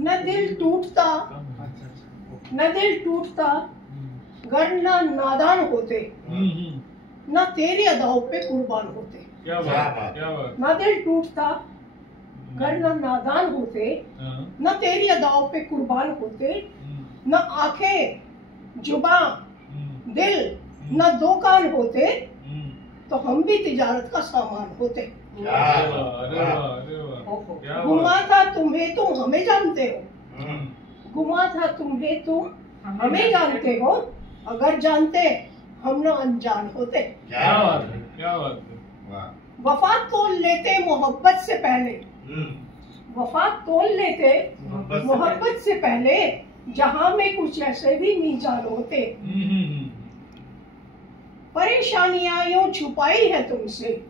न दिल टूटता न दिल टूटता गर न नादान होते, न तेरी अदाओं पे कुर्बान होते। क्या बात, क्या बात। न दिल टूटता गर न नादान होते, न तेरी अदाओं पे कुर्बान होते, न आंखें जुबां दिल न दो कान होते, तो हम भी तिजारत का सामान होते। गुमा था तुम्हें तुम हमें जानते हो, गुमा था तुम्हें तुम हमें जानते हो, अगर जानते हम न अनजान होते। क्या बात है, क्या बात है। वफा तोल लेते मोहब्बत से पहले, वफा तोल लेते मोहब्बत से पहले, जहां में कुछ ऐसे भी मीजान होते। परेशानियां यूं छुपाई है तुमसे,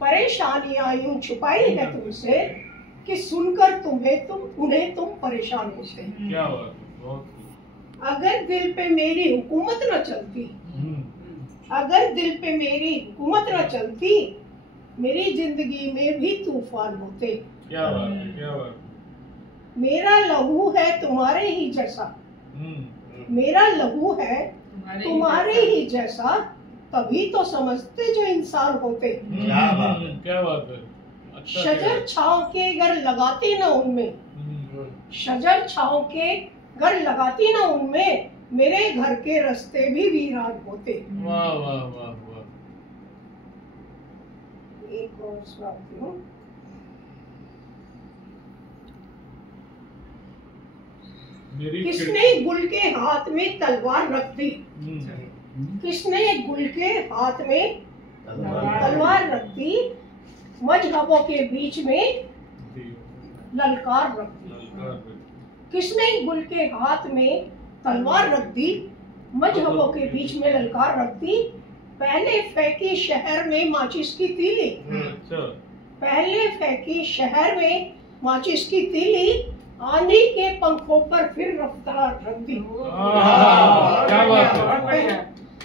परेशानियां यूं छुपाई है तुमसे, कि सुनकर उन्हें तुम परेशान होते। क्या बात है, बहुत। अगर दिल पे मेरी हुकूमत न चलती, अगर दिल पे मेरी हुकूमत न चलती, मेरी जिंदगी में भी तूफान होते। क्या बात है, क्या बात। मेरा लहू है तुम्हारे ही जैसा, मेरा लहू है तुम्हारे ही जैसा, तभी तो समझते जो इंसान होते। क्या बात है, क्या बात है। अच्छा, शजर छांव के घर लगाती ना उनमें, शजर छांव के घर लगाती ना उनमें, मेरे घर के रास्ते भी वीरान होते। वाह वाह वाह वाह। एक और सुनाती हूँ। किसने गुल के हाथ में तलवार रख दी, किसने गुल के हाथ में तलवार रख दी, मजहबों के बीच में ललकार रख दी। किसने गुल के हाथ में तलवार रख दी, मजहबों के बीच में ललकार रख दी, पहले फेंकी शहर में माचिस की तीली, पहले फेंकी शहर में माचिस की तीली, आंधी के पंखों पर फिर रफ्तार रख दी। क्या बात है।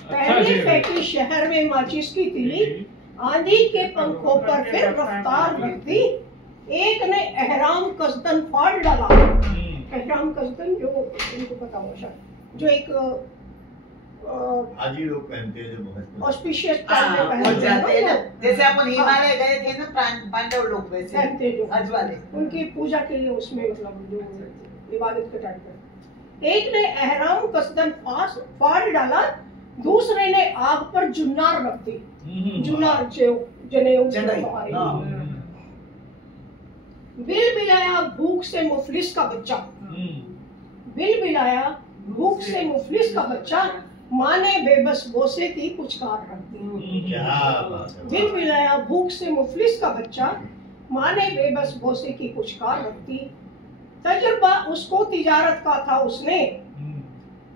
पहले फेंकी शहर में माचिस की तीली, आंधी के पंखों पर फिर रफ्तार रख दी, एक ने एहराम कसदन फाड़ डाला। एहराम कसदन जो इनको पता हो शायद, जो एक आज ही लोग पहनते हैं, जो बहुत ऑस्पिशियस जाते हैं ना, जैसे अपन हिमालय गए थे ना, पांडव लोग वैसे पहनते जो हज वाले, उनकी पूजा के लिए उसमें मतलब जो इबादत के टाइम पे। एक ने एहराम कसदन फाड़ डाला, दूसरे ने आग पर जुन्नार रख दी। जुन्नार जनेऊ हमारे बिल बिलाया भूख से मुफलिस का बच्चा, बिल बिलाया भूख से मुफलिस का बच्चा, माँ ने बेबस बोसे की पुचकार रख दी। बिल बिलाया भूख से मुफलिस का बच्चा, माँ ने बेबस बोसे की पुचकार रख दी। तजुर्बा उसको तिजारत का था उसने,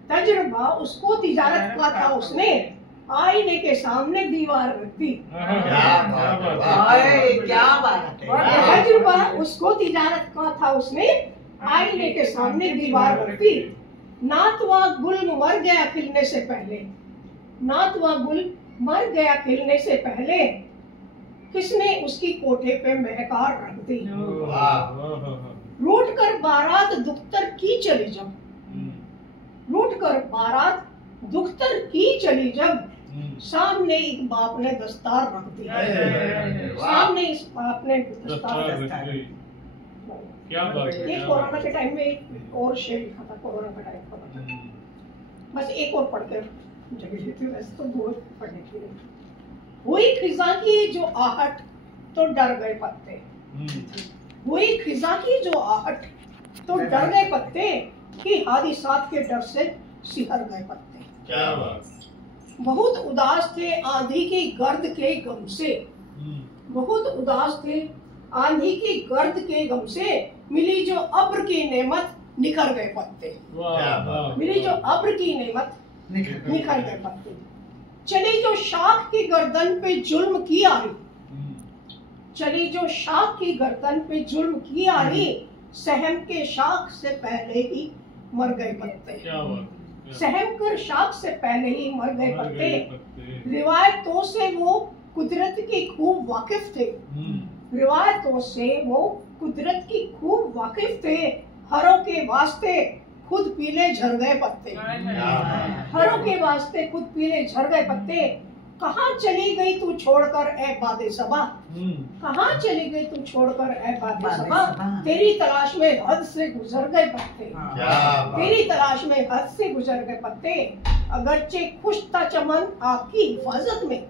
तजुर्बा उसको तिजारत का था उसने, आईने के सामने दीवार रख दी। क्या बात है। तजुर्बा उसको तिजारत का था उसने, आईने के सामने दीवार रख दी। नातवा गुल मर गया खिलने से पहले, नातवा गुल मर गया खिलने से पहले, किसने उसकी कोठे पे महकार रख दी। रूठ कर बारात दुख्तर की चली जब, रूठ कर बारात दुख्तर की चली जब, सामने एक बाप ने दस्तार रख दी। सामने इस बाप ने दस्तार रख दी। क्या बात है। ये कोरोना के टाइम में एक और शेर लिखा था, कोरोना का टाइम था, बस एक और पढ़ कर जगह लेती हूँ, वैसे तो बहुत पढ़ने की नहीं। हुई खिजा की जो आहट तो डर गए पत्ते, हुई खिजा की जो आहट तो डर गए पत्ते, कि हादिसात के डर से सिहर गए पत्ते। क्या बात। बहुत उदास थे आंधी की गर्द के गम से, बहुत उदास थे आंधी की गर्द के गम से, मिली जो अब्र की नेमत निखर गए पत्ते। मिली जो अब्र की नेमत निखर गए पत्ते। चली जो शाख की गर्दन पे जुल्म की आ रही, चली जो शाख की गर्दन पे जुल्म की आ रही, सहम के शाख से पहले ही मर गए पत्ते। सहम कर शाख से पहले ही मर गए पत्ते। रिवायतों से वो कुदरत की खूब वाकिफ थे, रिवायतों से वो कुदरत की खूब वाकिफ थे, हरों के वास्ते खुद पीले झड़ गए पत्ते, हरों के वास्ते खुद पीले झड़ गए पत्ते। कहाँ चली गई तू छोड़कर ए बादे सबा, कहाँ चली गई तू छोड़कर ए बादे सबा। तेरी तलाश में हद से गुजर गए पत्ते, तेरी तलाश में हद से गुजर गए पत्ते। अगरचे खुश था चमन आपकी हिफाजत में,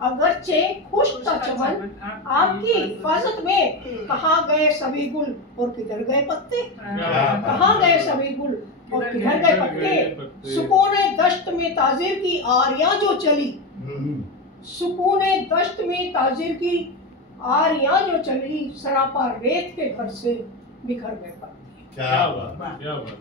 अगरचे खुश था चमन आपकी हिफाजत में। कहाँ गए सभी गुल और किधर गए पत्ते, कहाँ गए सभी गुल और किधर गए पत्ते। सुकूने दश्त में ताजिर की आरियां जो चली, सुकूने दश्त में ताजिर की आरियां जो चली। सरापा रेत के घर से बिखर गए पत्ते। क्या बात, क्या बात।